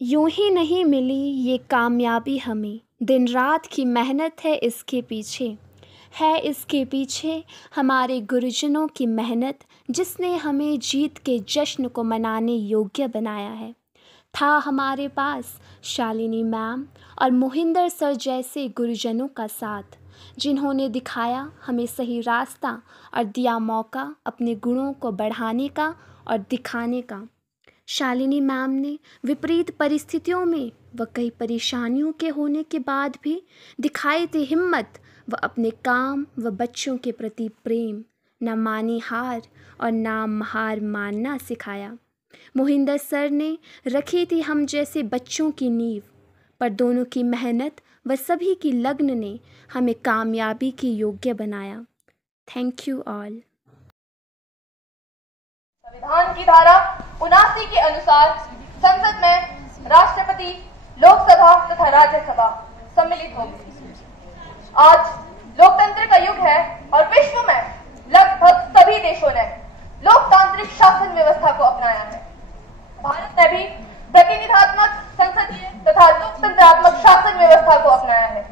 यूं ही नहीं मिली ये कामयाबी हमें, दिन रात की मेहनत है इसके पीछे। है इसके पीछे हमारे गुरुजनों की मेहनत, जिसने हमें जीत के जश्न को मनाने योग्य बनाया है। था हमारे पास शालिनी मैम और मोहिंदर सर जैसे गुरुजनों का साथ, जिन्होंने दिखाया हमें सही रास्ता और दिया मौका अपने गुणों को बढ़ाने का और दिखाने का। शालिनी मैम ने विपरीत परिस्थितियों में व कई परेशानियों के होने के बाद भी दिखाई थी हिम्मत व अपने काम व बच्चों के प्रति प्रेम। न मानी हार और ना हार मानना सिखाया। मोहिंदर सर ने रखी थी हम जैसे बच्चों की नींव, पर दोनों की मेहनत व सभी की लगन ने हमें कामयाबी के योग्य बनाया। Thank you all. संविधान की धारा 79 के अनुसार संसद में राष्ट्रपति, लोकसभा तथा राज्यसभा सम्मिलित होगी। आज लोकतंत्र का युग है और विश्व में लगभग सभी देशों ने लोकतांत्रिक शासन व्यवस्था को अपनाया है। भारत ने भी प्रतिनिधात्मक, संसदीय तथा लोकतंत्रात्मक शासन व्यवस्था को अपनाया है।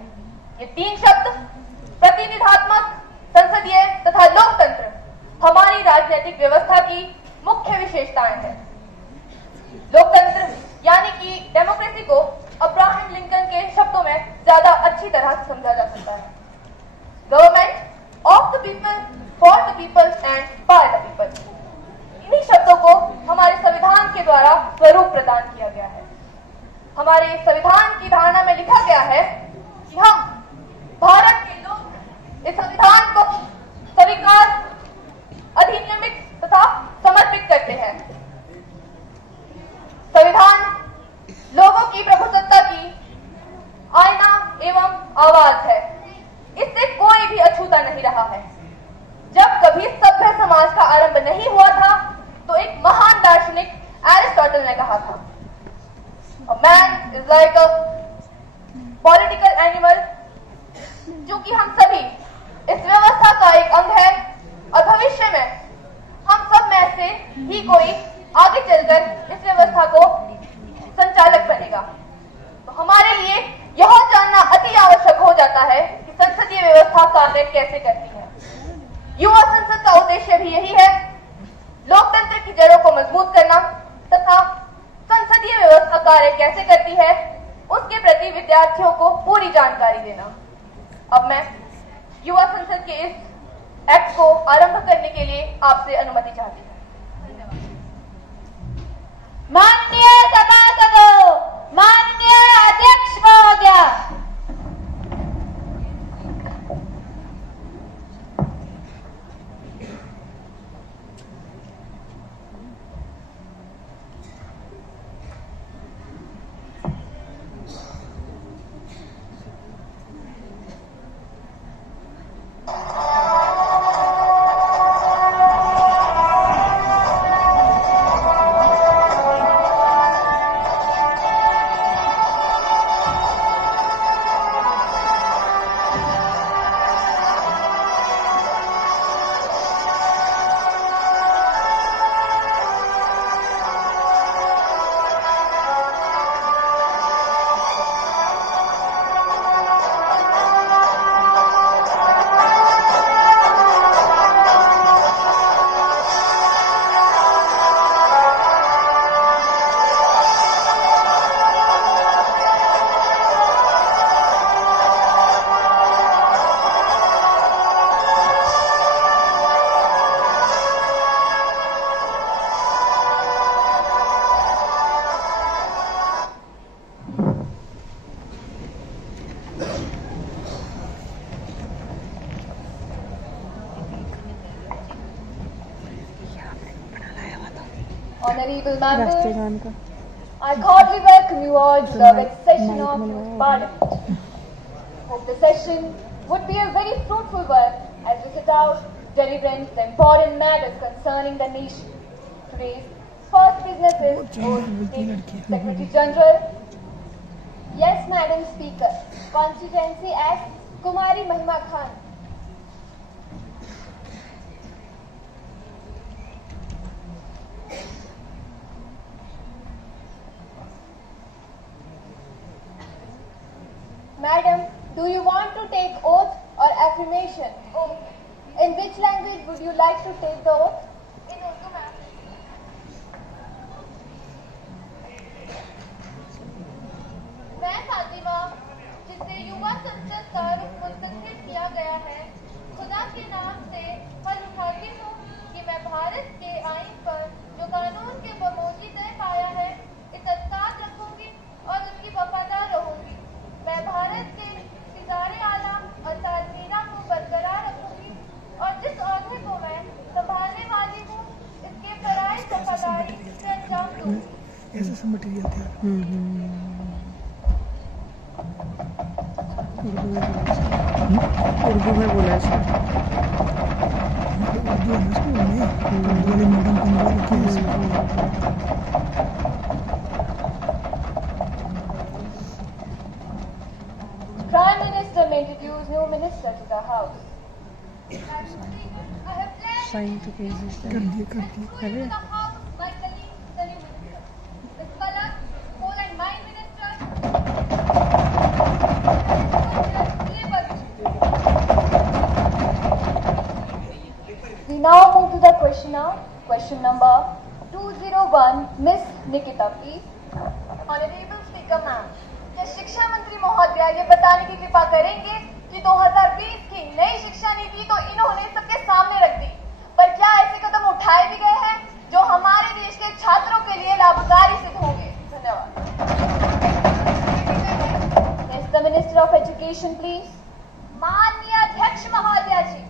ये तीन शब्द प्रतिनिधात्मक, संसदीय तथा लोकतंत्र हमारी राजनीतिक व्यवस्था की मुख्य विशेषताएं हैं। लोकतंत्र यानी कि डेमोक्रेसी को अब्राहम लिंकन के शब्दों में ज्यादा अच्छी तरह से समझा जा सकता है। Government of the people, for the people and by the people. इन्हीं शब्दों को हमारे संविधान के द्वारा स्वरूप प्रदान किया गया है। हमारे संविधान की धारणा में लिखा गया है कि हम भारत के लोग इस संविधान को स्वीकार, अधिनियमित तथा समर्पित करते हैं। संविधान लोगों की प्रभुसत्ता की आईना एवं आवाज है। इससे कोई भी अछूता नहीं रहा है। जब कभी सभ्य समाज का आरंभ नहीं हुआ था तो एक महान दार्शनिक एरिस्टोटल ने कहा था, A man is like a political animal। क्योंकि हम सभी इस व्यवस्था का एक अंग है और भविष्य में हम सब में से ही कोई आगे चलकर इस व्यवस्था को संचालक बनेगा। तो हमारे लिए यह जानना अति आवश्यक हो जाता है कि संसदीय व्यवस्था कार्य कैसे करती है। युवा संसद का उद्देश्य भी यही है, लोकतंत्र की जड़ों को मजबूत करना तथा संसदीय व्यवस्था कार्य कैसे करती है उसके प्रति विद्यार्थियों को पूरी जानकारी देना। अब मैं युवा संसद के इस एक्ट को आरंभ करने के लिए आपसे अनुमति चाहती हूँ। धन्यवाद। माननीय सभासदों, माननीय अध्यक्ष महोदय, Honorable members, I cordially welcome you all to the session of Parliament. Hope the session would be a very fruitful one as we set out deliberating the important matters concerning the nation. Today's first business is Secretary General. Yes, Madam Speaker. Constituency as Kumari Mahima Khan. Madam, do you want to take oath or affirmation? Oath. In which language would you like to take the oath? In Urdu, ma'am. मैं फातिमा, जिसे युवा संसद का रुख मुंतखब किया गया है, खुदा के नाम से फल उठाती हूँ कि मैं भारत के आईन पर जो कानून के बमौजी तय पाया है, इत्तेफाक रखूंगी और उसकी वफादार रहूंगी। मैं भारत के सितारे आला और ताजमीना को बरकरार रखूंगी और जिस ओहदे को मैं संभालने वाली हूँ, इसके फराइज वफादारी से अंजाम दूंगी। ऐसा सब मटेरियल था। उर्दू में बोला है उर्दू है ना स्कूल में, उर्दू वाले मैडम को नहीं किया। Prime Minister may introduce new minister to the house. I have pledged sign two pages कर दिए to the House my colleague, the new minister. Ms. Palak, Coal and Mine Minister, Labour. We now move to the question now. Question number 201, Miss Nikita, please. Honourable speaker ma'am, क्या शिक्षा मंत्री महोदया ये बताने की कृपा करेंगे कि 2020 की नई शिक्षा नीति तो इन्होंने सबके सामने रख दी, पर क्या ऐसे कदम उठाए भी गए हैं जो हमारे देश के छात्रों के लिए लाभकारी सिद्ध होंगे? धन्यवाद। Yes, the Minister of Education, please. माननीय अध्यक्ष महोदया जी,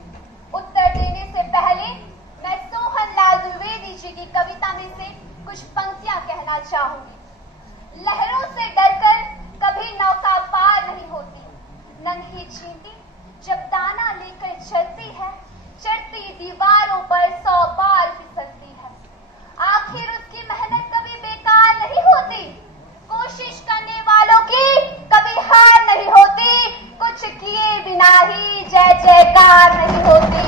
उत्तर देने से पहले मैं सोहन लाल द्विवेदी जी की कविता में से कुछ पंक्तियां कहना चाहूंगी। लहरों से डरकर कभी नौका पार नहीं होती, नन्ही चींटी जब दाना लेकर चलती है, चढ़ती दीवारों पर 100 बार फिसलती है। आखिर उसकी मेहनत कभी बेकार नहीं होती, कोशिश करने वालों की कभी हार नहीं होती, कुछ किए बिना ही जय जयकार नहीं होती।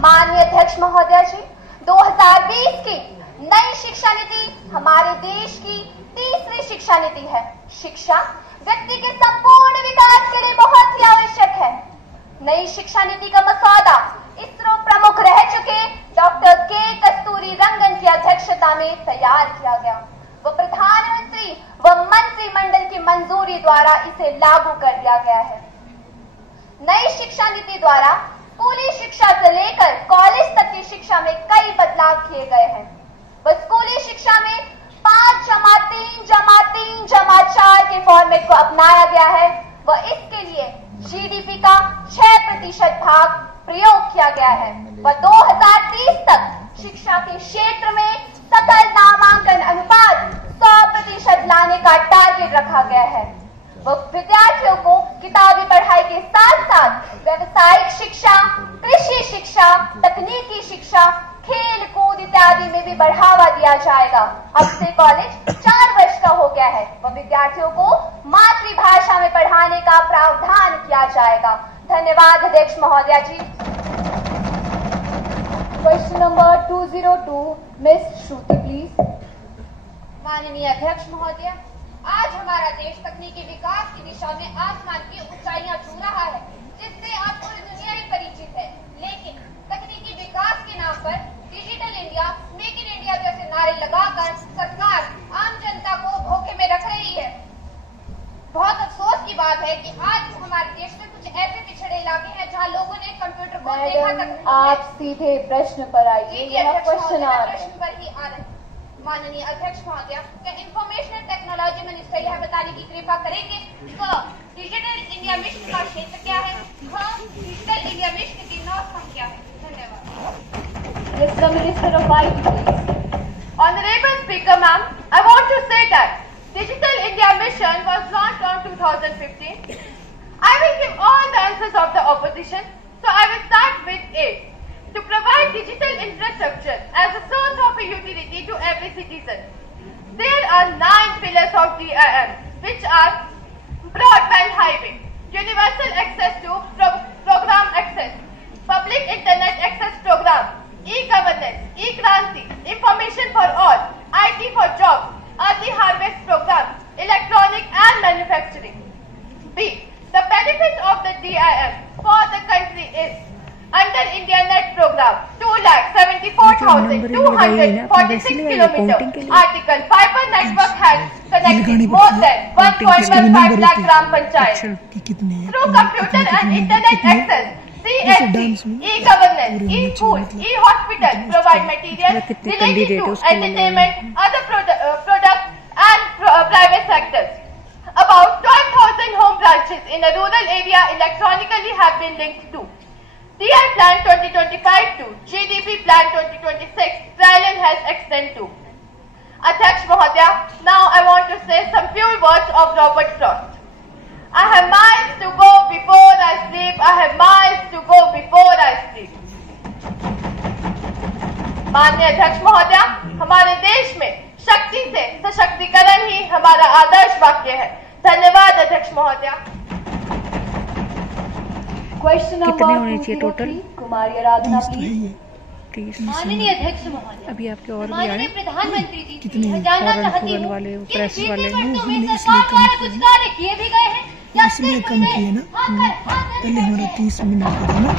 माननीय अध्यक्ष महोदया जी, 2020 की नई शिक्षा नीति हमारे देश की तीसरी शिक्षा नीति है। शिक्षा व्यक्ति के संपूर्ण विकास के लिए बहुत ही आवश्यक है। नई शिक्षा नीति का मसौदा इसरो प्रमुख रह चुके डॉक्टर के कस्तूरी रंगन की अध्यक्षता में तैयार किया गया। वह प्रधानमंत्री व मंत्रिमंडल की मंजूरी द्वारा इसे लागू कर दिया गया है। नई शिक्षा नीति द्वारा स्कूली शिक्षा से लेकर कॉलेज तक की शिक्षा में कई बदलाव किए गए हैं। वह स्कूली शिक्षा में 5+3+3+4 के फॉर्मेट को अपनाया गया है। वह इसके लिए जीडीपी का 6% भाग प्रयोग किया गया है। वह 2030 तक शिक्षा के क्षेत्र में सकल नामांकन अनुपात 100% लाने का टारगेट रखा गया है। वह विद्यार्थियों को किताबी पढ़ाई के साथ साथ व्यावसायिक शिक्षा, कृषि शिक्षा, तकनीकी शिक्षा, खेल कूद इत्यादि में भी बढ़ावा दिया जाएगा। अब से कॉलेज 4 वर्ष का हो गया है। वह विद्यार्थियों को मातृभाषा में पढ़ाने का प्रावधान किया जाएगा। धन्यवाद अध्यक्ष महोदया जी। Question number 202, Miss Shruti, please. माननीय अध्यक्ष महोदया, आज हमारा देश तकनीकी विकास की दिशा में आसमान की ऊंचाइयां छू रहा है, जिससे आप पूरी दुनिया ही परिचित है। लेकिन तकनीकी विकास के नाम पर digital India, make in India जैसे नारे लगाकर सरकार आम जनता को धोखे में रख रही है। बहुत अफसोस की बात है कि आज हमारे देश में कुछ ऐसे पिछड़े इलाके हैं जहां लोगों ने कंप्यूटर को देखा तक मैडम, आप सीधे प्रश्न पर आइए। यह क्वेश्चन आ रहा है। प्रश्न पर ही आ रहे हैं। माननीय अध्यक्ष महोदया, क्या इंफॉर्मेशन टेक्नोलॉजी मिनिस्टर यह बताने की कृपा करेंगे कि डिजिटल इंडिया मिशन का क्षेत्र क्या है? डिजिटल इंडिया मिशन की नॉर्म क्या है? धन्यवाद। Yes, the Minister of IT, please. Honorable Speaker, ma'am, I want to say that Digital India Mission was launched on 2015. I will give all the answers of the opposition, so I will start with A. To provide digital infrastructure as a source of a utility to every citizen. There are 9 pillars of DIM, which are broadband highway, universal access to program access, public internet access program, e-governance, e-Kranti, information for all, IT for jobs, early harvest program, electronic and manufacturing. 1,246 kilometers. Article Fiber Network has connected more than 1.15 lakh gram panchayats. Through computer and internet access, CSC, e-governance, e-school, e-hospital provide materials related to entertainment, other products and private sectors. About 12,000 home branches in a rural area electronically have been linked to TI Plan 2025 to GDP Plan 2026 trial and has extended to. Adhyaksh Mahodaya, now I want to say some few words of Robert Frost. I have miles to go before I sleep. I have miles to go before I sleep. माननीय अध्यक्ष महोदया, हमारे देश में शक्ति से सशक्तिकरण ही हमारा आदर्श वाक्य है। धन्यवाद अध्यक्ष महोदया। Question number 203 Kumari Aradhana please. माननीय अध्यक्ष महोदय, अभी आपके और भी आ रहे माननीय प्रधानमंत्री जी, कितने मैं जानना चाहती हूँ वाले, कि प्रेस बीते वाले, वर्षों में सरकार द्वारा कुछ कार्य किए भी गए हैं या इसलिए सिर्फ कम किए ना, पहले हमारा 30 मिनट का था ना,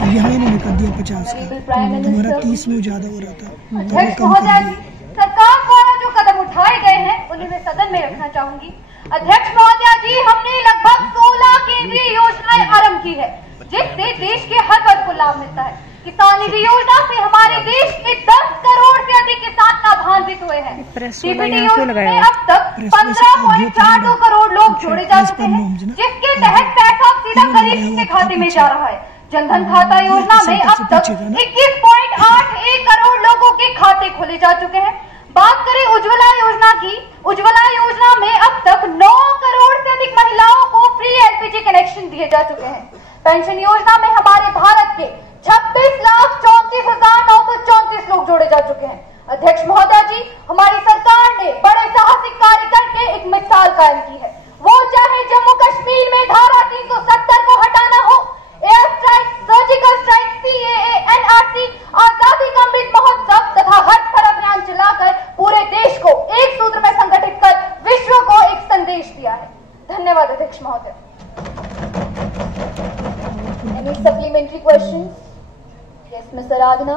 तो यहाँ इन्होंने कर दिया 50 का, हमारा 30 में ज्यादा हो रहा था, तो अध्यक्ष महोदया जी, सरकार द्वारा जो कदम उठाए गए हैं उन्हें मैं सदन में रखना चाहूंगी। अध्यक्ष महोदया जी, हमने लगभग 16 केंद्रीय योजनाएं आरंभ की है जिससे देश के हर वर्ग को लाभ मिलता है। किसान निधि योजना से हमारे देश में 10 करोड़ से अधिक किसान लाभान्वित हुए हैं। डीबीटी योजना में अब तक 15.42 करोड़ लोग जोड़े जा चुके हैं, जिसके तहत पैसा सीधा गरीब के खाते में जा रहा है। जनधन खाता योजना में अब तक 21.81 करोड़ लोगों के खाते खोले जा चुके हैं। बात करें उज्ज्वला योजना की, उज्ज्वला योजना में अब तक 9 करोड़ से अधिक महिलाओं को फ्री एलपीजी कनेक्शन दिए जा चुके हैं। पेंशन योजना में हमारे भारत के 26,34,934 लोग जोड़े जा चुके हैं। अध्यक्ष महोदया जी, हमारी सरकार ने बड़े साहसिक कार्य करके एक मिसाल कायम की है। वो चाहे जम्मू कश्मीर में धारा 370 को हटाना हो, air strike, surgical strike, CAA, NRC, आजादी का अमृत महोत्सव तथा हर घर अभियान चलाकर पूरे देश को एक सूत्र में संगठित कर विश्व को एक संदेश दिया है। धन्यवाद अध्यक्ष महोदय। Any supplementary questions? Yes, Ms. Aradhana.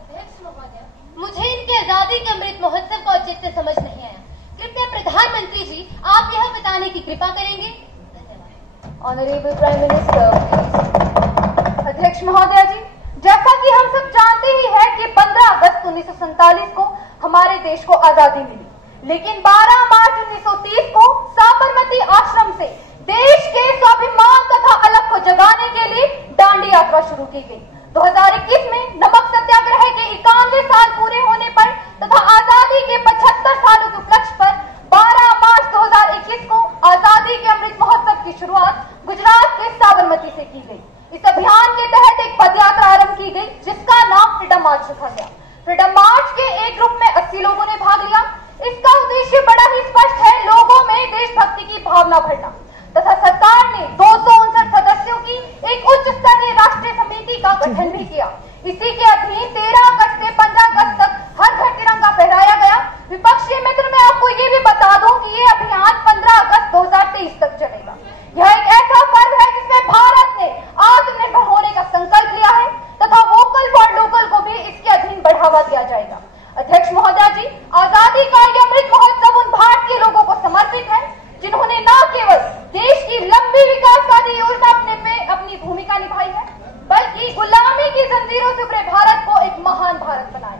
अध्यक्ष महोदय, मुझे इनके आजादी के अमृत महोत्सव का औचित्य समझ नहीं आया। कृपया प्रधानमंत्री जी, आप यह बताने की कृपा करेंगे। Honorable Prime Minister, please. अध्यक्ष महोदया जी, जैसा कि हम सब जानते ही हैं कि 15 अगस्त 1947 को हमारे देश को आजादी मिली, लेकिन 12 मार्च 1930 को साबरमती आश्रम से देश के स्वाभिमान तथा अलग को जगाने के लिए दांडी यात्रा शुरू की गई। 2021 में नमक सत्याग्रह के 91 साल पूरे होने पर तथा आजादी के 75 साल के उपलक्ष्य पर 12 मार्च 2021 को आजादी के अमृत महोत्सव की शुरुआत गुजरात के साबरमती से की गई। इस अभियान के तहत एक पदयात्रा आरंभ की गई जिसका नाम फ्रीडम मार्च रखा गया। फ्रीडम मार्च के एक ग्रुप में 80 लोगों ने भाग लिया। इसका उद्देश्य बड़ा ही स्पष्ट है, लोगों में देशभक्ति की भावना भरना तथा सरकार ने 259 सदस्यों की एक उच्च स्तरीय राष्ट्रीय समिति का गठन भी किया। इसी के अधीन 13 अगस्त से 15 अगस्त तक हर घर तिरंगा फहराया गया। विपक्षी मित्र, मैं आपको ये भी बता दूं कि ये अभियान 15 अगस्त 2023 तक चलेगा। यह एक ऐसा पर्व है जिसमें भारत ने आत्मनिर्भर होने का संकल्प लिया है तथा वोकल फॉर लोकल को भी इसके अधीन बढ़ावा दिया जाएगा। अध्यक्ष महोदया जी, आजादी का ये अमृत महोत्सव उन भारतीय लोगों को समर्पित है जिन्होंने न केवल देश की लंबी विकासवादी योजना में अपनी भूमिका निभाई है, बल्कि गुलामी की जंजीरों से उभरे भारत को एक महान भारत बनाया है।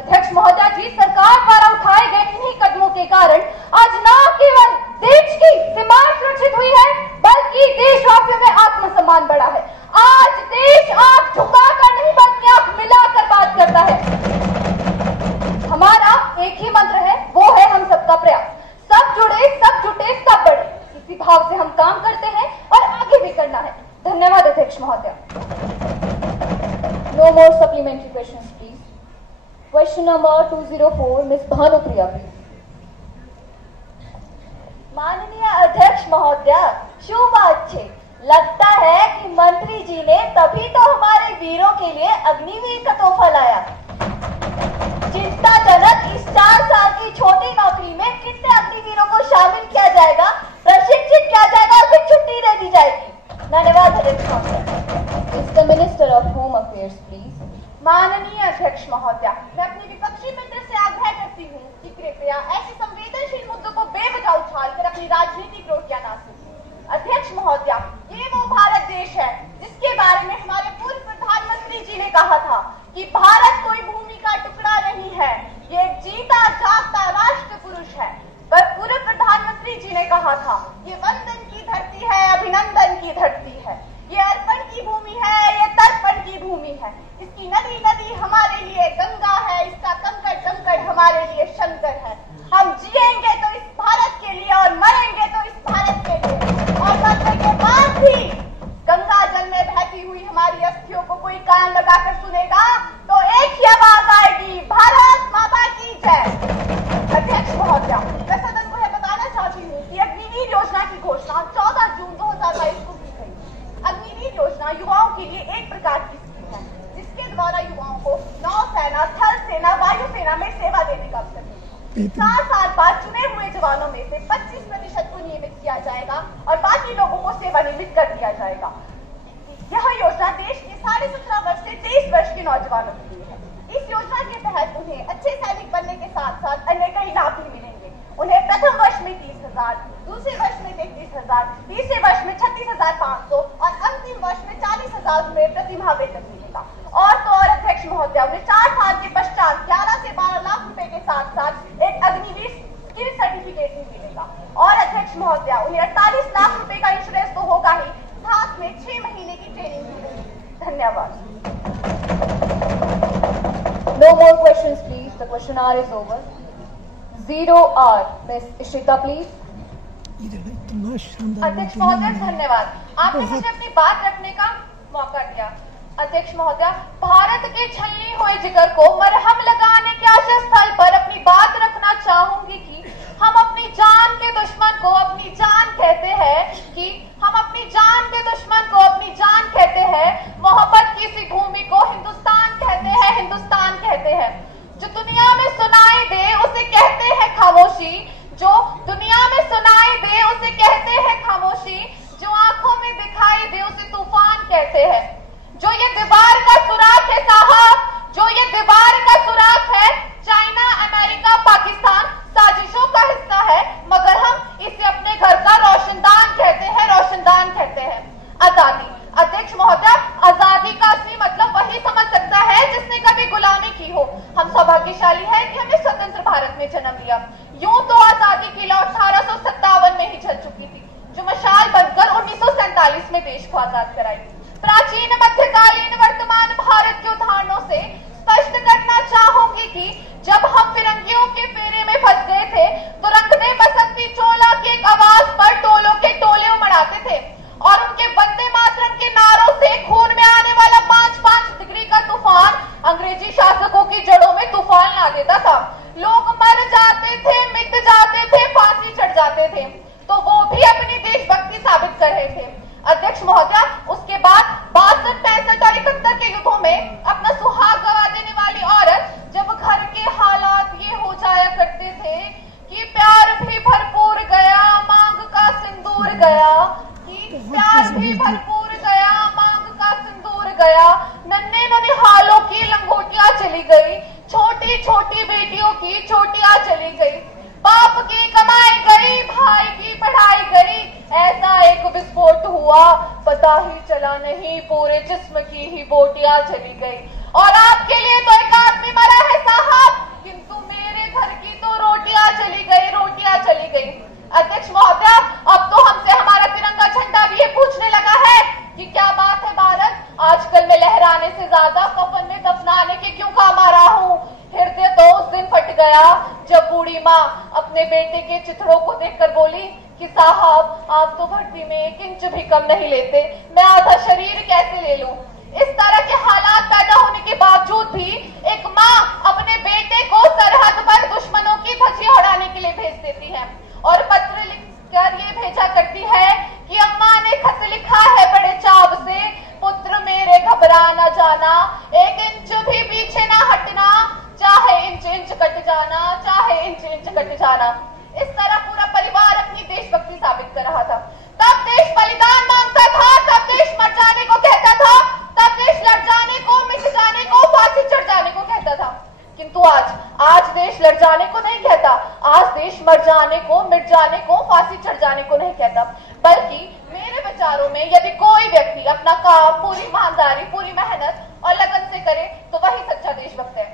अध्यक्ष महोदया जी, सरकार द्वारा उठाए गए इन्हीं कदमों के कारण आज न केवल देश की सीमाएं सुरक्षित हुई है, बल्कि देशवासियों में आत्मसम्मान बढ़ा है। आज देश आंख झुकाकर नहीं बल्कि आंख मिलाकर बात करता है। हमारा एक ही मंत्र है, वो है हम सबका प्रयास। सब जुड़े, सब जुटे, सब बढ़े। इसी भाव से हम काम करते हैं और आगे भी करना है। धन्यवाद अध्यक्ष महोदया। No more supplementary questions, please. Question number 204, Ms. Bhanupriya, please. माननीय अध्यक्ष महोदया, શું बात છે? लगता है कि मंत्री जी ने तभी तो हमारे वीरों के लिए अग्निवीर का तोहफा लाया। चिंताजनक इस 4 साल की छोटी नौकरी में कितने अग्निवीरों को शामिल किया जाएगा, प्रशिक्षित किया जाएगा और फिर छुट्टी दे दी जाएगी। धन्यवाद अध्यक्ष महोदया। Mr. Minister of Home Affairs, please. माननीय अध्यक्ष अध्यक्ष महोदया, मैं अपने विपक्षी मित्र से आग्रह करती हूँ कि कृपया ऐसे संवेदनशील मुद्दों को बेवजह उछालकर अपनी राजनीतिक रोटियां ना सेकें। अध्यक्ष महोदया, ये वो भारत देश है जिसके बारे में हमारे पूर्व प्रधानमंत्री जी ने कहा था कि भारत कोई भूमि का टुकड़ा नहीं है, ये एक जीता जागता राष्ट्र पुरुष है। पर पूर्व प्रधानमंत्री जी ने कहा था, ये वंदन की धरती है, अभिनंदन की धरती है, ये अर्पण की भूमि है, ये तर्पण की भूमि है, इसकी नदी नदी हमारे लिए गंगा है, इसका कंकड़ कंकड़ हमारे लिए शंकर है। हम जिएंगे तो इस भारत के लिए और मरेंगे तो इस भारत के लिए, और मरने के बाद भी गंगा जल में बहती हुई हमारी अस्थियों को कोई कान लगाकर सुनेगा तो एक ही आवाज आएगी, भारत माता की जय। अध्यक्ष महोदया, मैं सदन को यह बताना चाहती हूँ कि अग्निवीर योजना की घोषणा 14 जून 2022 को की गई। अग्निवीर योजना युवाओं के लिए एक प्रकार की स्कीम है जिसके द्वारा युवाओं को नौसेना, थल सेना, वायुसेना में सेवा देने का अवसर मिलेगा। 4 साल बाद चुने हुए जवानों में से 25% को नियमित किया जाएगा और बाकी लोगों को सेवानिवृत्त कर दिया जाएगा। यह योजना देश के 17.5 वर्ष से 23 वर्ष के नौजवानों के लिए है। इस योजना के तहत उन्हें अच्छे सैनिक बनने के साथ साथ अन्य कई लाभ भी मिलेंगे। उन्हें प्रथम वर्ष में 30,000, दूसरे वर्ष में 33,000, तीसरे वर्ष में 36,500 और अंतिम वर्ष में 40,000 रुपए प्रति माह वेतन मिलेगा। और तो और अध्यक्ष महोदया, उन्हें 4 साल के पश्चात 11 से 12 लाख रुपए के साथ साथ एक अग्निवीर स्किल सर्टिफिकेट भी मिलेगा। और अध्यक्ष महोदया, उन्हें 48 लाख रुपए का इंश्योरेंस तो होगा ही, साथ में 6 महीने की ट्रेनिंग भी मिलेगी। धन्यवाद। No more questions, please. The question hour is over. 0 hour. Miss Ishita, please. अध्यक्ष महोदय, धन्यवाद, आपने मुझे अपनी बात रखने का मौका दिया। अध्यक्ष महोदय, भारत के छलनी हुए जिगर को मरहम लगाने के आशा स्थल पर अपनी बात रखना चाहूंगी कि हम अपनी जान के दुश्मन को अपनी जान कहते हैं, मोहब्बत की सी भूमि को हिंदुस्तान कहते हैं। जो दुनिया में सुनाई दे उसे कहते हैं खामोशी, जो दुनिया में सुनाई दे उसे कहते हैं खामोशी, जो आंखों में दिखाई दे उसे तूफान कहते हैं। जो ये दीवार का सुराख है साहब, जो ये दीवार का सुराख है, चाइना, अमेरिका, पाकिस्तान साजिशों का हिस्सा है, मगर हम इसे अपने घर का रोशनदान कहते हैं। आजादी। अध्यक्ष महोदय, आजादी का असली मतलब वही समझ सकता है जिसने कभी गुलामी की हो। हम सौभाग्यशाली हैं कि हमने स्वतंत्र भारत में जन्म लिया। यूं तो आजादी की लौ 1857 में ही जल चुकी थी, जो मशाल बनकर 1947 में देश को आजाद कराई। प्राचीन, मध्यकालीन, वर्तमान भारत के उदाहरणों से स्पष्ट करना चाहूंगी कि जब हम फिरंगियों के फेरे में फंस गए थे तो रंगने बसंती चोला की एक आवाज पर टोलों के टोले उमड़ाते थे और उनके वंदे मातरम के नारों से खून में आने वाला 5-5 डिग्री का तूफान अंग्रेजी शासकों की जड़ों में तूफान ला देता था। लोग मर जाते थे, मिट जाते थे, फांसी चढ़ जाते थे, तो वो भी अपनी देशभक्ति साबित कर रहे थे। अध्यक्ष महोदया, उसके बाद 62, 65 और 71 के युद्धों में अपना सुहाग गवा देने वाली औरत जब घर के हालात ये हो जाया करते थे कि प्यार भी भरपूर गया, मांग का सिंदूर गया, कि प्यार भी भरपूर गया, मांग का सिंदूर गया, नन्हे ननिहालों की लंगोटियां चली गई, छोटी छोटी बेटियों की चोटियां चली गई, बाप की कमाई गई, भाई की पढ़ाई गई, ऐसा एक विस्फोट हुआ, पता ही चला नहीं, पूरे जिस्म की ही बोटियां चली गई। और आपके लिए तो एक आदमी मरा है साहब, किंतु मेरे घर की तो रोटियां चली गई। अध्यक्ष महोदया, अब तो हमसे हमारा तिरंगा झंडा भी ये पूछने लगा है कि क्या बात है भारत, आजकल मैं लहराने से ज्यादा कफन में दफनाने के क्यों काम आ रहा हूँ। हृदय तो उस दिन फट गया जब बूढ़ी माँ अपने बेटे के चिथड़ों को देखकर बोली कि साहब, आप तो भर्ती में 1 इंच भी कम नहीं लेते, मैं आधा शरीर कैसे ले लूं। इस तरह के हालात पैदा होने के बावजूद भी एक माँ अपने बेटे को सरहद पर दुश्मनों की धज्जियां उड़ाने के लिए भेज देती है और पत्र लिखकर ये भेजा करती है कि अम्मा ने खत लिखा है बड़े चाव से, पुत्र मेरे घबरा न जाना, 1 इंच भी पीछे ना हटना, चाहे इंच इंच कट जाना, चाहे इंच इंच कट जाना। इस तरह पूरा परिवार अपनी देशभक्ति साबित कर रहा था। तब देश बलिदान मांगता था, तब देश मर जाने को कहता था, तब देश लड़ जाने को, मिट जाने को, फांसी चढ़ जाने को कहता देश मर जाने को, मिट जाने को, फांसी चढ़ जाने को नहीं कहता, बल्कि मेरे विचारों में यदि कोई व्यक्ति अपना काम पूरी ईमानदारी, पूरी मेहनत और लगन से करे तो वही सच्चा देशभक्त है।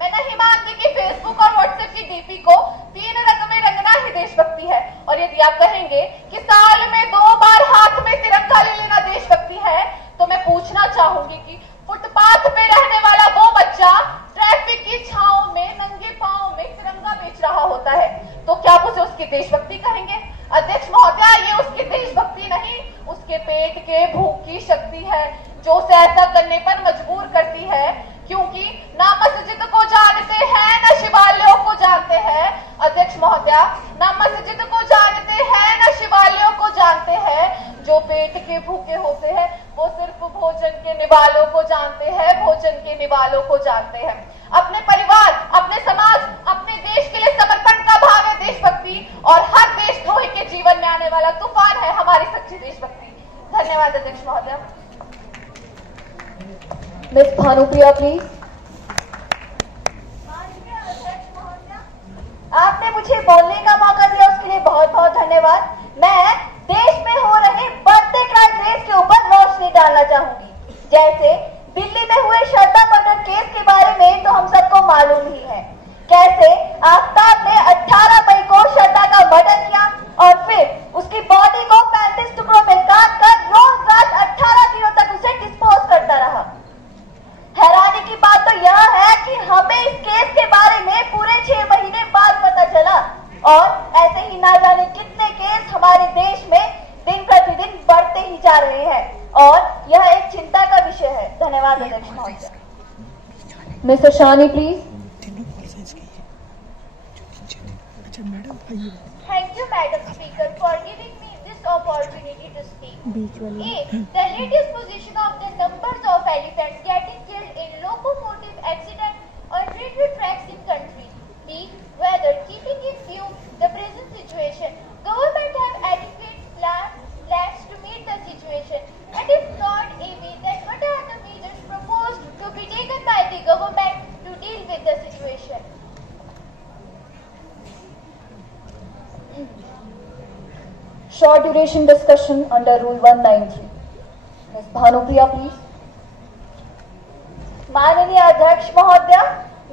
मैं नहीं मानती कि फेसबुक और व्हाट्सएप की डीपी को 3 रंग में रंगना ही देशभक्ति है। और यदि आप कहेंगे कि साल में 2 बार हाथ में तिरंगा ले लेना देशभक्ति है, तो मैं पूछना चाहूंगी कि फुटपाथ पे रहने वाला वो बच्चा ट्रैफिक की छांव में नंगे पांव में तिरंगा बेच रहा होता है, तो क्या आप उसे उसकी देशभक्ति कहेंगे? अध्यक्ष महोदय, ये उसकी देशभक्ति नहीं, उसके पेट के भूख की शक्ति है जो उसे ऐसा करने पर मजबूर करती है, क्योंकि ना मस्जिद को जानते हैं ना शिवालयों को जानते हैं। अध्यक्ष महोदय, ना मस्जिद को जानते हैं ना शिवालयों को जानते हैं। जो पेट के भूखे होते हैं वो सिर्फ भोजन के निवालों को जानते हैं, भोजन के निवालों को जानते हैं। अपने परिवार, अपने समाज, अपने देश के लिए समर्पण का भाव है देशभक्ति, और हर देशद्रोही के जीवन में आने वाला तूफान है हमारी सच्ची देशभक्ति। धन्यवाद अध्यक्ष महोदय। Miss Bhanupriya please. आपने मुझे बोलने का मौका दिया, उसके लिए बहुत बहुत धन्यवाद। मैं देश में हो रहे बढ़ते क्राइम रेट के ऊपर रोशनी डालना चाहूंगी। जैसे दिल्ली में हुए श्रद्धा मर्डर केस के बारे में तो हम सबको मालूम ही है, कैसे आफ्ताब ने 18 मई को श्रद्धा का मर्डर किया और फिर उसकी बॉडी को 35 टुकड़ों में काट कर रोज रात 18 दिनों तक उसे डिस्पोज करता रहा। हैरानी की बात तो यह है कि हमें इस केस के बारे में पूरे 6 महीने बाद पता चला, और ऐसे ही ना जाने कितने केस हमारे देश में दिन प्रतिदिन बढ़ते ही जा रहे हैं, और यह एक चिंता का विषय है। धन्यवाद अध्यक्ष महोदय। Mister Shani please. Thank you, Madam Speaker, for giving me this opportunity to speak. A. The latest position of the numbers of elephants getting killed in locomotive accident or railway tracks in country. B. Whether keeping in view the present situation, government have adequate plans to meet the situation, and if not, A. Then what are the measures proposed to be taken by the government to deal with the situation? Short duration discussion under Rule 193. Ms. Bhanupriya, please. माननीय अध्यक्ष महोदय,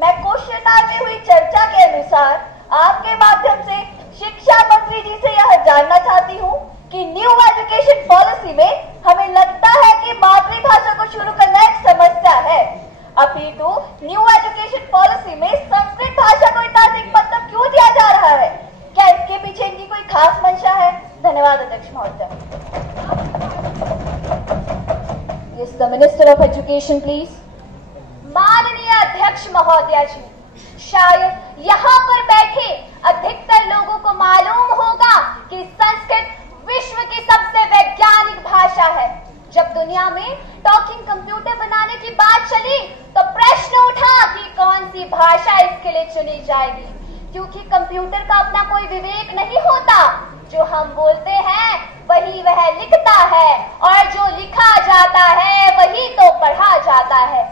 मैं question our में हुई चर्चा के अनुसार आपके माध्यम से शिक्षा मंत्री जी से यह जानना चाहती हूँ कि न्यू एजुकेशन पॉलिसी में हमें लगता है कि मातृभाषा को शुरू करना एक समस्या है, अपितु न्यू एजुकेशन पॉलिसी में संस्कृत भाषा को इतना अधिक महत्व क्यों दिया जा रहा है? क्या इसके पीछे इनकी कोई खास मंशा है? धन्यवाद अध्यक्ष महोदय। Yes, the Minister of Education, please. माननीय अध्यक्ष महोदय जी, शायद यहाँ पर बैठे अधिकतर लोगों को मालूम होगा कि संस्कृत विश्व की सबसे वैज्ञानिक भाषा है। जब दुनिया में टॉकिंग कंप्यूटर बनाने की बात चली तो प्रश्न उठा कि कौन सी भाषा इसके लिए चुनी जाएगी, क्योंकि कंप्यूटर का अपना कोई विवेक नहीं होता। जो हम बोलते हैं वही वह लिखता है, और जो लिखा जाता है वही तो पढ़ा जाता है।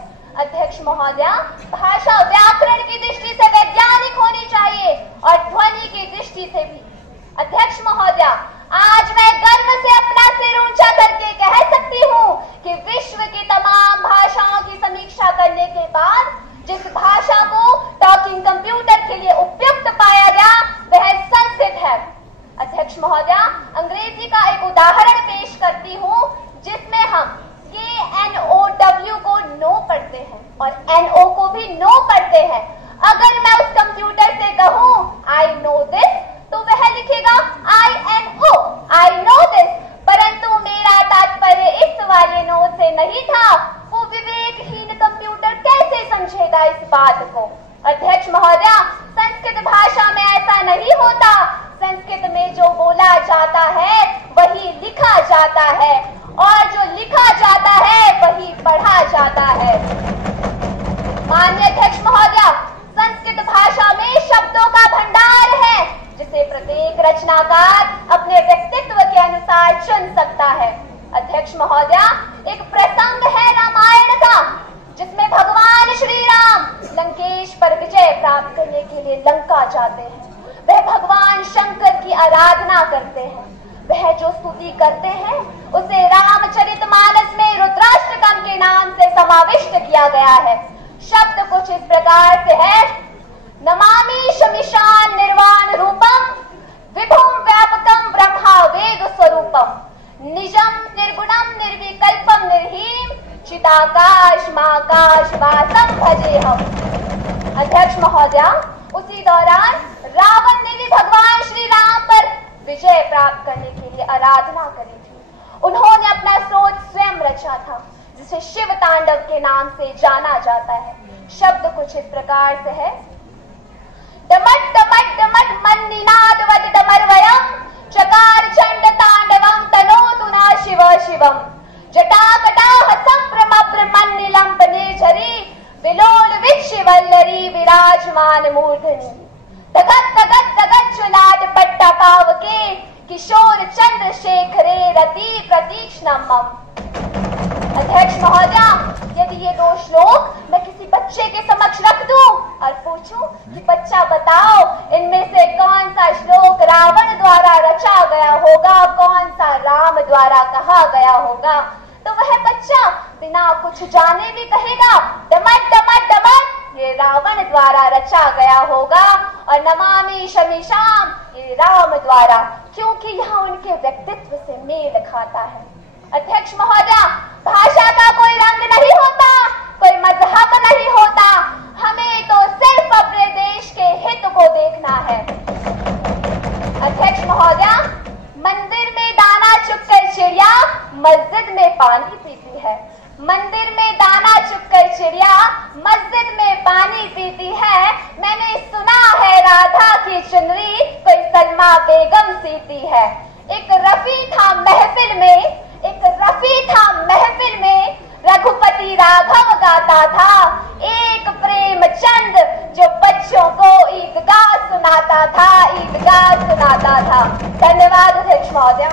अध्यक्ष महोदय, भाषा व्याकरण की दृष्टि से वैज्ञानिक होनी चाहिए और ध्वनि की दृष्टि से भी। अध्यक्ष महोदय, आज मैं गर्व से अपना सिर ऊंचा करके कह सकती हूँ कि विश्व की तमाम भाषाओं की समीक्षा करने के बाद जिस भाषा को टॉकिंग कंप्यूटर के लिए उपयुक्त पाया गया वह संस्कृत है। अध्यक्ष महोदय, अंग्रेजी का एक उदाहरण पेश करती हूँ जिसमें हम KNOW को नो पढ़ते हैं और NO को भी नो पढ़ते हैं। अगर मैं उस कंप्यूटर से कहूँ I know this, तो वह लिखेगा INO, I know this। परंतु मेरा तात्पर्य इस वाले नो से नहीं था। वो विवेकहीन कंप्यूटर कैसे समझेगा इस बात को? अध्यक्ष महोदय, संस्कृत भाषा में ऐसा नहीं होता। संस्कृत में जो बोला जाता है वही लिखा जाता है, और जो लिखा जाता है वही पढ़ा जाता है। माननीय अध्यक्ष महोदय, संस्कृत भाषा में शब्दों का भंडार है जिसे प्रत्येक रचनाकार अपने व्यक्तित्व के अनुसार चुन सकता है। अध्यक्ष महोदय, एक प्रसंग है रामायण का जिसमें भगवान श्री राम लंकेश पर विजय प्राप्त करने के लिए लंका जाते हैं। वह भगवान शंकर की आराधना करते हैं। वह जो स्तुति करते हैं उसे रामचरितमानस में रुद्राष्टकम के नाम से समाविष्ट किया गया है। शब्द कुछ इस प्रकार से है, नमामि शमिशान निर्वाण रूपम विभुम व्यापकम ब्रह्मा वेद स्वरूपम निजम निर्गुणम निर्विकल्पम निर्हीम चिताकाश महाकाश वासम भजे हम। अध्यक्ष महोदया, उसी दौरान रावण ने भी भगवान श्री राम पर विजय प्राप्त करने के लिए आराधना करी थी। उन्होंने अपना स्रोत स्वयं रचा था, जिसे शिव तांडव के नाम से जाना जाता है। शब्द कुछ इस प्रकार से है, डमट डमट डमट मन निनाद वद डमरवयम चकार चंड तांडवम तनोतु न शिव शिवम जटाकटाह संभ्रमभ्र मन्निलंब निर्झरी विलोल विच्छिवल्लरी विराजमान मूर्धनि तगत तगत तगत चुलाट पट्टा पावके किशोर चंद्रशेखरे रति प्रतीक्ष्णम। अध्यक्ष महोदया, यदि ये 2 श्लोक मैं किसी बच्चे के समक्ष रख दूं और पूछूं कि बच्चा बताओ इनमें से कौन सा श्लोक रावण द्वारा रचा गया होगा, कौन सा राम द्वारा कहा गया होगा, तो वह बच्चा बिना कुछ जाने भी कहेगा डमट डमट डमट ये रावण द्वारा रचा गया होगा और नमामि शमिशाम ये राम द्वारा, क्योंकि यह उनके व्यक्तित्व से मेल खाता है। अध्यक्ष महोदया, भाषा का कोई रंग नहीं होता, कोई मजहब नहीं होता, हमें तो सिर्फ अपने देश के हित को देखना है। अध्यक्ष महोदया, मंदिर में दाना चुगकर चिड़िया मस्जिद में पानी पीती है। मंदिर में दाना चुगकर चिड़िया मस्जिद में पानी पीती है। मैंने सुना है राधा की चुनरी कोई सलमा बेगम सीती है। एक रफी था महफिल में रघुपति राघव गाता था, एक प्रेमचंद जो बच्चों को ईदगाह सुनाता था। धन्यवाद अध्यक्ष महोदया।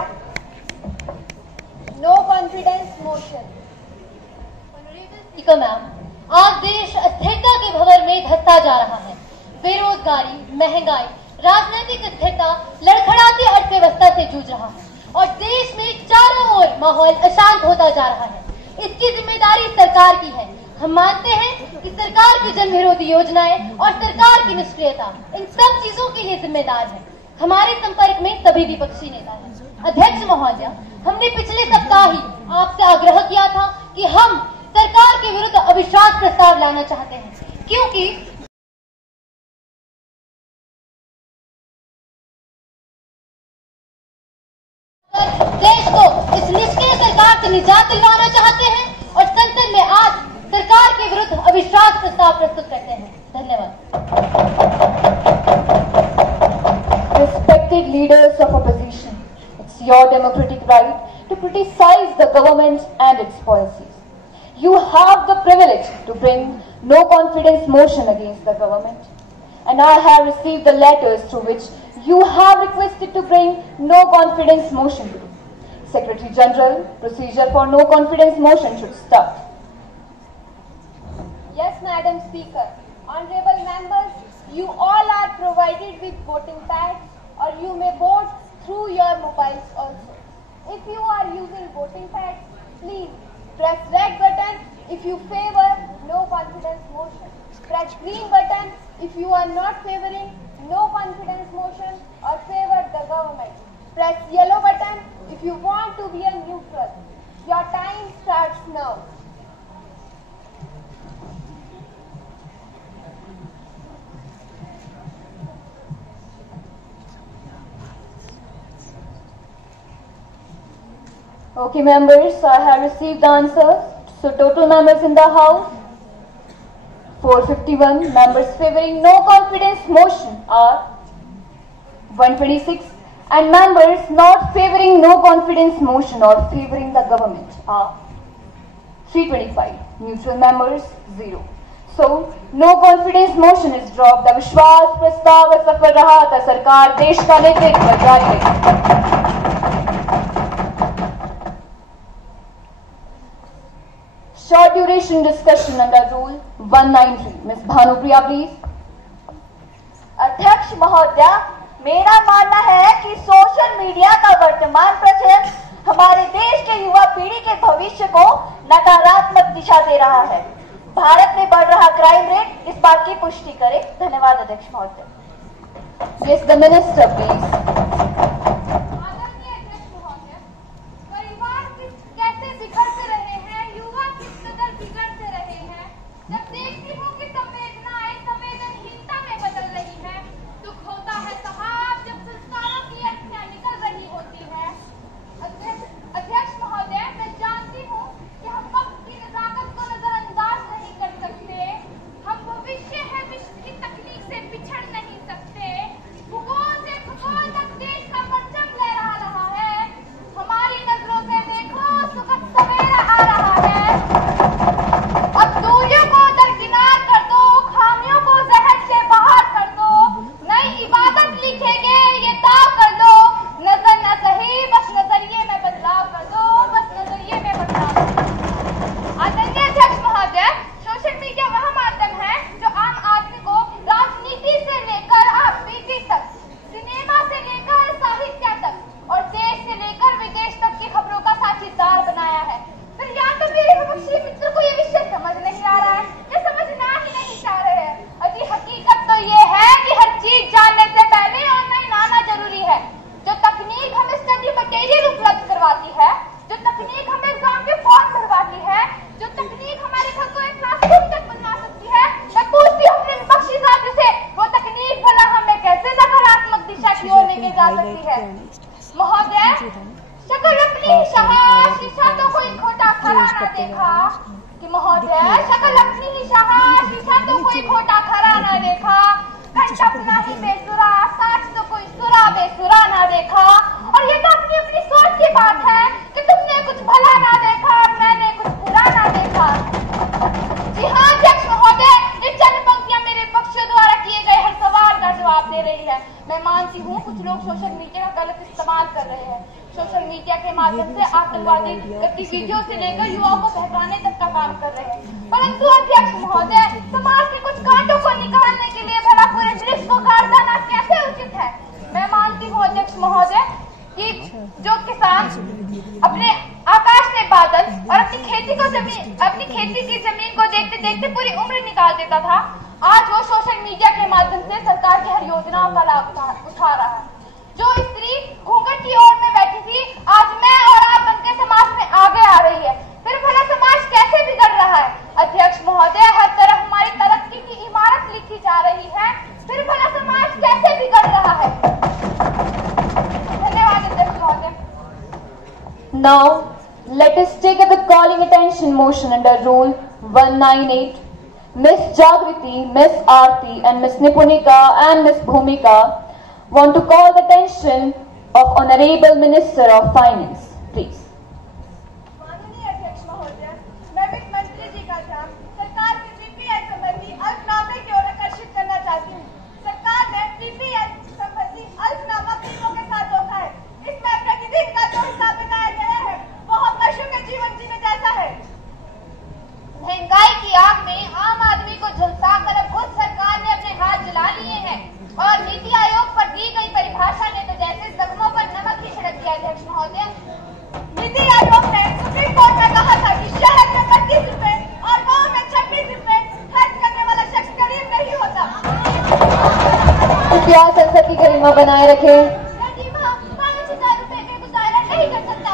No confidence motion. Speaker ma'am, आज देश अस्थिरता के भंवर में धंसता जा रहा है। बेरोजगारी, महंगाई, राजनीतिक अस्थिरता लड़खड़ाती अर्थव्यवस्था से जूझ रहा है और देश में चारों ओर माहौल अशांत होता जा रहा है। इसकी जिम्मेदारी सरकार की है। हम मानते हैं कि सरकार की जन विरोधी योजनाएं और सरकार की निष्क्रियता इन सब चीजों के लिए जिम्मेदार है। हमारे संपर्क में सभी विपक्षी नेता हैं। अध्यक्ष महोदया, हमने पिछले सप्ताह ही आपसे आग्रह किया था कि हम सरकार के विरुद्ध अविश्वास प्रस्ताव लाना चाहते हैं, क्योंकि देश को इस निष्क्रिय सरकार से निजात दिलवाना चाहते हैं और संसद में आज सरकार के विरुद्ध अविश्वास प्रस्ताव प्रस्तुत करते हैं। धन्यवाद। Respected leaders of opposition, it's your democratic right to criticize the government and its policies. You have the privilege to bring no confidence motion against the government, and I have received the letters through which you have requested to bring no confidence motion. Secretary General, procedure for no confidence motion should start. Yes, Madam Speaker. Honorable members, you all are provided with voting pads, or you may vote through your mobiles also. If you are using voting pads, please press red button if you favor no confidence motion. Press green button if you are not favoring no confidence motion or favor the government. Press yellow button if you want to be a neutral. Your time starts now. Okay, members, I have received the answers. So total members in the House, 451. Members favoring no confidence motion are 126. And members not favoring no confidence motion or favoring the government are 325. Neutral members 0. So no confidence motion is dropped. The विश्वास प्रस्ताव असफल रहा था। सरकार देश का नेतृत्व जारी रखेगी। Short duration discussion under Rule 193. Ms. Bhanupriya, please. अध्यक्ष महोदया, मेरा मानना है कि सोशल मीडिया का वर्तमान प्रचलन हमारे देश के युवा पीढ़ी के भविष्य को नकारात्मक दिशा दे रहा है। भारत में बढ़ रहा क्राइम रेट इस बात की पुष्टि करे। धन्यवाद अध्यक्ष महोदय। Yes, the minister, please. आदरणीय अध्यक्ष महोदय, परिवार कैसे बिगड़ते रहे हैं, युवा किस कदर बिगड़ते रहे हैं। जब देखती हूँ कि संवेदनाएं संवेदनहीनता में बदल रही है, दुख होता है साहब जब संस्कारों की अर्थियां निकल रही होती है। अध्यक्ष महोदय, मैं जानती हूँ कि हम वक्त की नजाकत को नजरअंदाज नहीं कर सकते। हम भविष्य है विश्व की तकनीक से पिछड़ नहीं सकते। भूगोल से खगोल तक देश का परचम लहरा रहा है। हमारी नजरों से देखो सुखद सवेरा आ रहा है। अब दूरियों को दरकिनार कर दो, खामियों को जहर से बाहर कर दो, नई इबादत लिखेंगे ये दाव कर दो। नजर न सही बस नजरिए में बदलाव कर दो, बस नजरिए में बदलाव कर दो। आदरणीय अध्यक्ष महोदय, सोशल मीडिया वह माध्यम है जो आम आदमी को राजनीति से लेकर बीती तक, सिनेमा से लेकर साहित्य तक और देश से लेकर विदेश तक की खबरों का साझेदार बनाया है। फिर या तो मेरे विपक्षी मित्र को ये विषय समझ नहीं आ रहा है या समझना ही नहीं चाह रहे हैं। अजी हकीकत तो ये है कि हर चीज जानने से पहले ऑनलाइन आना जरूरी है। जो तकनीक हमें स्टडी मटेरियल उपलब्ध करवाती है, जो तकनीक हमें एग्जाम के फॉर्म भरवाती है, जो तकनीक हमारे घर को एक क्लासरूम तक बनवा सकती है, मैं पूछती हूँ अपने विपक्षी साथी से वो तकनीक भला हमें कैसे नकारात्मक दिशा की ओर लेके जा सकती है। महोदय, शक्ल अपनी शाह शीशा तो कोई खोटा खरा ना देखा कि महोदय, शक्ल अपनी ही शाह शीशा तो कोई खोटा खरा ना देखा। कंठ अपना ही बेसुरा साच तो कोई सुरा बेसुरा ना देखा। और ये तो अपनी अपनी सोच की बात है कि तुमने कुछ भला ना देखा और मैंने कुछ बुरा ना देखा। जी हाँ अध्यक्ष महोदय, ये चंद पंक्तियां मेरे पक्षों द्वारा किए गए हर सवाल का जवाब दे रही है। मैं मानती हूँ कुछ लोग सोशल मीडिया का गलत इस्तेमाल कर रहे हैं। सोशल मीडिया के माध्यम से आतंकवादी गतिविधियों से लेकर युवाओं को बहकाने तक का काम कर रहे हैं। परंतु अध्यक्ष महोदय, समाज के कुछ कांटों को निकालने के लिए भला पूरे वृक्ष को काट देना कैसे उचित है। मैं मानती हूँ अध्यक्ष महोदय कि जो किसान अपने आकाश में बादल और अपनी खेती की जमीन को देखते देखते पूरी उम्र निकाल देता था, आज वो सोशल मीडिया के माध्यम से सरकार की हर योजनाओं का लाभ उठा रहा है। जो स्त्री घूंघट की ओर में बैठी थी, आज मैं और आप बनकर समाज में आगे आ रही है। फिर भला समाज कैसे बिगड़ रहा है। अध्यक्ष महोदय, हर तरफ हमारी तरक्की की इमारत लिखी जा रही है, फिर भला समाज कैसे बिगड़ रहा है। धन्यवाद अध्यक्ष महोदय। Now, let us take up the calling attention motion under Rule 198. Miss Jagriti, Miss Aarti and Miss Nipunika and Miss Bhumika want to call the attention of Honorable Minister of Finance. Please. माननीय अध्यक्ष महोदय, मैं वित्त मंत्री जी का ध्यान सरकार के पीपीएल संबंधी अल्पनामे की ओर आकर्षित करना चाहती हूँ। सरकार ने पीपीएल संबंधी अल्पनामा फिल्मों के साथ धोखा है। इसमें प्रतिदिन का जो हिसाब बताया गया है वो हम पशु के जीवन जीने जैसा है। महंगाई की आग में आम आदमी को झुलसाकर अब खुद सरकार ने अपने हाथ जला लिए हैं और नीति आयोग पर दी गई परिभाषा ने तो जैसे जख्मों पर नमक ही छिड़क दिया। अध्यक्ष महोदय, नीति आयोग ने सुप्रीम कोर्ट में कहा था कि शहर में 25 रुपए और गाँव में 26 रुपए खर्च करने वाला शख्स गरीब नहीं होता। कृपया संसद की गरिमा बनाए रखें। 5,000 रुपए में गुजारा नहीं कर सकता।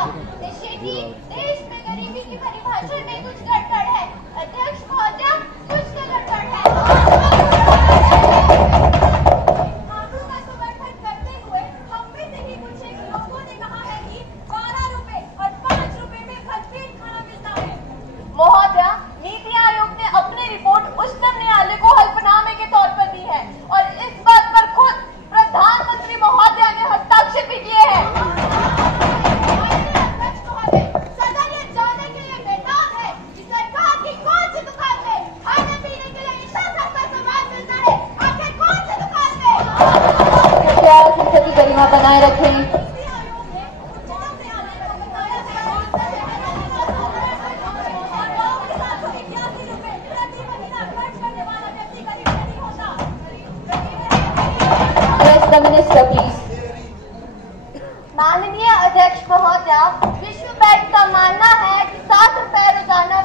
देश में गरीबी की परिभाषा में कुछ गड़बड़ है। अध्यक्ष महोदय, कुछ तो गड़बड़ है। आंकड़ों का समर्थन करते हुए हम में से ही कुछ एक लोगों ने कहा है कि 12 रुपए और 5 रुपए में भरपेट खाना मिलता है। महोदय, नीति आयोग ने अपनी रिपोर्ट उच्चतम न्यायालय को हल्फनामे के तौर पर दी है और इस बात पर खुद प्रधानमंत्री महोदय ने हस्ताक्षर भी किए हैं। सदन ये जानने के लिए बेताब है कि सरकार की कौन सी दुकान में खाने पीने के लिए इतना सस्ता सामान मिलता है। आखिर कौन सी दुकान में। कृपया संसद की गरिमा बनाए रखें। Yes, the minister. Sir, please. माननीय अध्यक्ष महोदया, विश्व बैंक का मानना है कि 7 रुपए रोजाना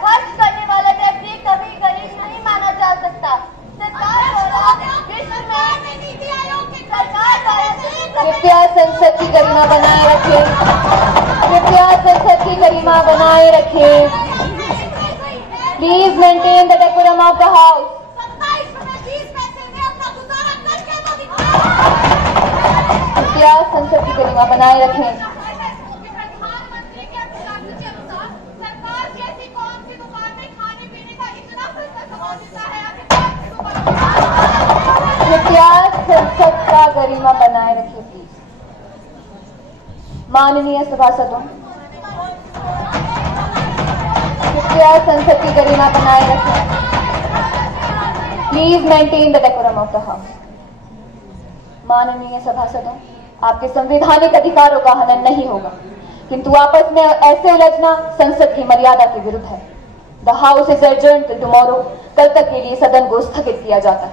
खर्च करने वाला व्यक्ति कभी गरीब नहीं माना जा सकता। सरकार द्वारा विश्व में नीति आयोग की कृपया संसद की गरिमा बनाए रखें। कृपया संसद की गरिमा बनाए रखें। Please maintain the decorum of the house. कृपया संसद की गरिमा बनाए रखें। प्रधानमंत्री के अनुसार सरकार की ऐसी कौन सी दुकान में खाने पीने का इतना सस्ता सामान मिलता है? कृपया संसद का गरिमा बनाए रखें प्लीज। माननीय सभासदों, कृपया संसद की गरिमा बनाए रखें। Please maintain the decorum of the house. माननीय सभासदों, आपके संवैधानिक अधिकारों का हनन नहीं होगा, किंतु आपस में ऐसे उलझना संसद की मर्यादा के विरुद्ध है। The house is adjourned till tomorrow. कल तक के लिए सदन को स्थगित किया जाता है।